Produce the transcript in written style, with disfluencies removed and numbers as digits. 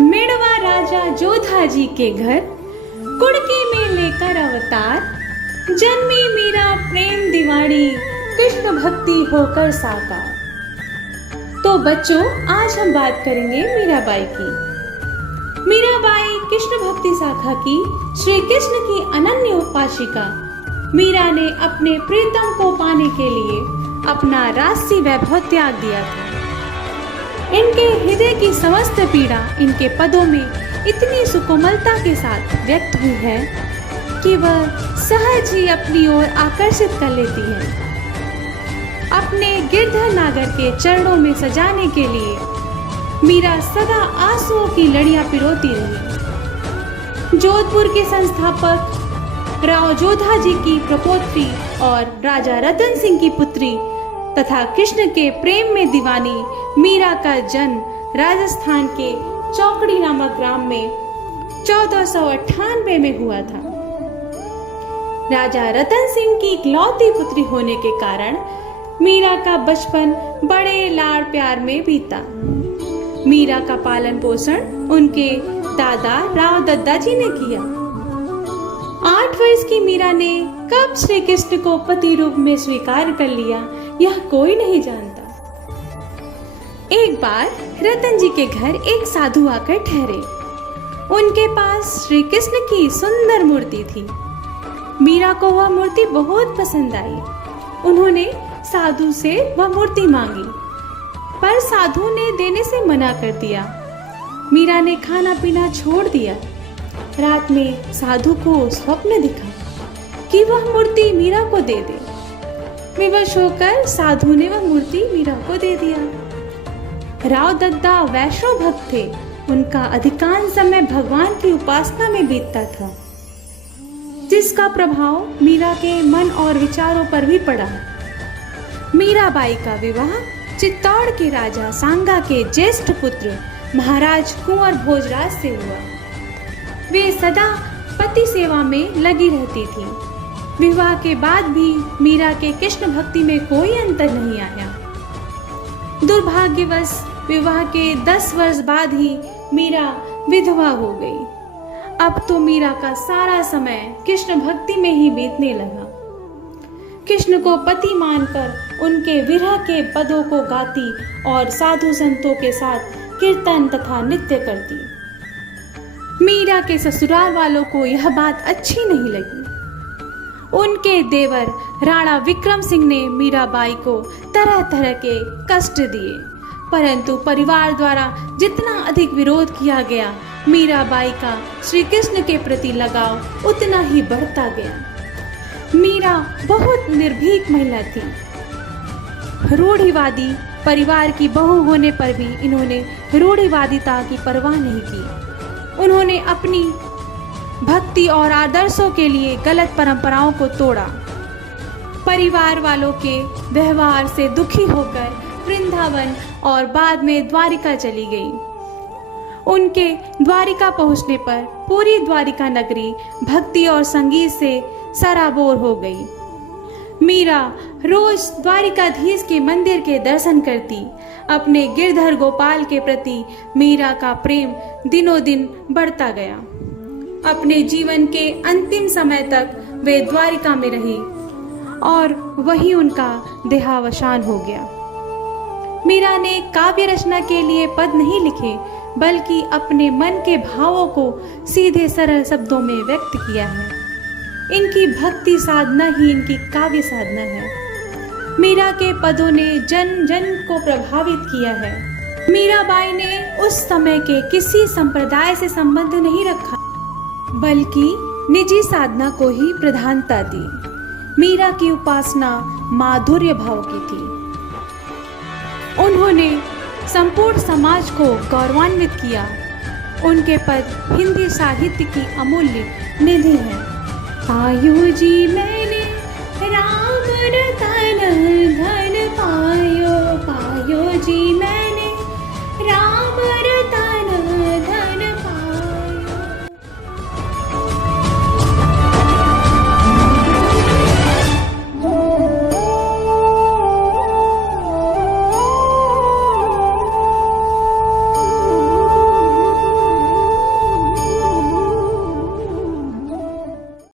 मेड़वा राजा जोधा जी के घर कुड़की में लेकर अवतार, जन्मी मीरा प्रेम दीवानी कृष्ण भक्ति होकर साकार। तो बच्चों, आज हम बात करेंगे मीराबाई की। मीराबाई कृष्ण भक्ति शाखा की श्री कृष्ण की अनन्य उपासिका। मीरा ने अपने प्रीतम को पाने के लिए अपना राजसी वैभव त्याग दिया था। इनके हृदय की समस्त पीड़ा इनके पदों में इतनी सुकोमलता के साथ व्यक्त हुई है कि वह सहज ही अपनी ओर आकर्षित कर लेती है। अपने गिरधर नागर के चरणों में सजाने के लिए मीरा सदा आंसुओं की लड़ियां पिरोती रही। जोधपुर के संस्थापक राव जोधा जी की प्रपौत्री और राजा रतन सिंह की पुत्री तथा कृष्ण के प्रेम में दीवानी मीरा का जन्म राजस्थान के चौकड़ी नामक ग्राम में 1498 में हुआ था। राजा रतन सिंह की इकलौती पुत्री होने के कारण मीरा का बचपन बड़े लाड़ प्यार में बीता। मीरा का पालन पोषण उनके दादा राव दद्दा जी ने किया। 8 वर्ष की मीरा ने कब श्री कृष्ण को पति रूप में स्वीकार कर लिया, यह कोई नहीं जानता। एक बार रतन जी के घर एक साधु आकर ठहरे। उनके पास श्री कृष्ण की सुंदर मूर्ति थी। मीरा को वह मूर्ति बहुत पसंद आई। उन्होंने साधु से वह मूर्ति मांगी, पर साधु ने देने से मना कर दिया। मीरा ने खाना पीना छोड़ दिया। रात में साधु को स्वप्न दिखा कि वह मूर्ति मीरा को दे दे। विवश होकर साधु ने वह मूर्ति मीरा को दे दिया। राव दद्दा वैष्णव भक्त थे। उनका अधिकांश समय भगवान की उपासना में बीतता था, जिसका प्रभाव मीरा के मन और विचारों पर भी पड़ा। मीराबाई का विवाह चित्तौड़ के राजा सांगा के ज्येष्ठ पुत्र महाराज कुंवर भोजराज से हुआ। वे सदा पति सेवा में लगी रहती थी। विवाह के बाद भी मीरा के कृष्ण भक्ति में कोई अंतर नहीं आया। दुर्भाग्यवश विवाह के 10 वर्ष बाद ही मीरा विधवा हो गई। अब तो मीरा का सारा समय कृष्ण भक्ति में ही बीतने लगा। कृष्ण को पति मानकर उनके विरह के पदों को गाती और साधु संतों के साथ कीर्तन तथा नृत्य करती। मीरा के ससुराल वालों को यह बात अच्छी नहीं लगी। उनके देवर राणा विक्रम सिंह ने मीराबाई को तरह तरह के कष्ट दिए, परंतु परिवार द्वारा जितना अधिक विरोध किया गया, मीराबाई का श्री कृष्ण के प्रति लगाव उतना ही बढ़ता गया। मीरा बहुत निर्भीक महिला थी। रूढ़िवादी परिवार की बहू होने पर भी इन्होंने रूढ़िवादिता की परवाह नहीं की। उन्होंने अपनी भक्ति और आदर्शों के लिए गलत परंपराओं को तोड़ा। परिवार वालों के व्यवहार से दुखी होकर वृंदावन और बाद में द्वारिका चली गई। उनके द्वारिका पहुंचने पर पूरी द्वारिका नगरी भक्ति और संगीत से सराबोर हो गई। मीरा रोज द्वारिकाधीश के मंदिर के दर्शन करती। अपने गिरधर गोपाल के प्रति मीरा का प्रेम दिनों दिन बढ़ता गया। अपने जीवन के अंतिम समय तक वे द्वारिका में रही और वहीं उनका देहावसान हो गया। मीरा ने काव्य रचना के लिए पद नहीं लिखे, बल्कि अपने मन के भावों को सीधे सरल शब्दों में व्यक्त किया है। इनकी भक्ति साधना ही इनकी काव्य साधना है। मीरा के पदों ने जन जन को प्रभावित किया है। मीराबाई ने उस समय के किसी संप्रदाय से संबंध नहीं रखा, बल्कि निजी साधना को ही प्रधानता दी। मीरा की उपासना माधुर्य भाव की थी। उन्होंने संपूर्ण समाज को गौरवान्वित किया। उनके पद हिंदी साहित्य की अमूल्य निधि हैं। पायो जी मैंने राम रतन, धन पायो, पायो जी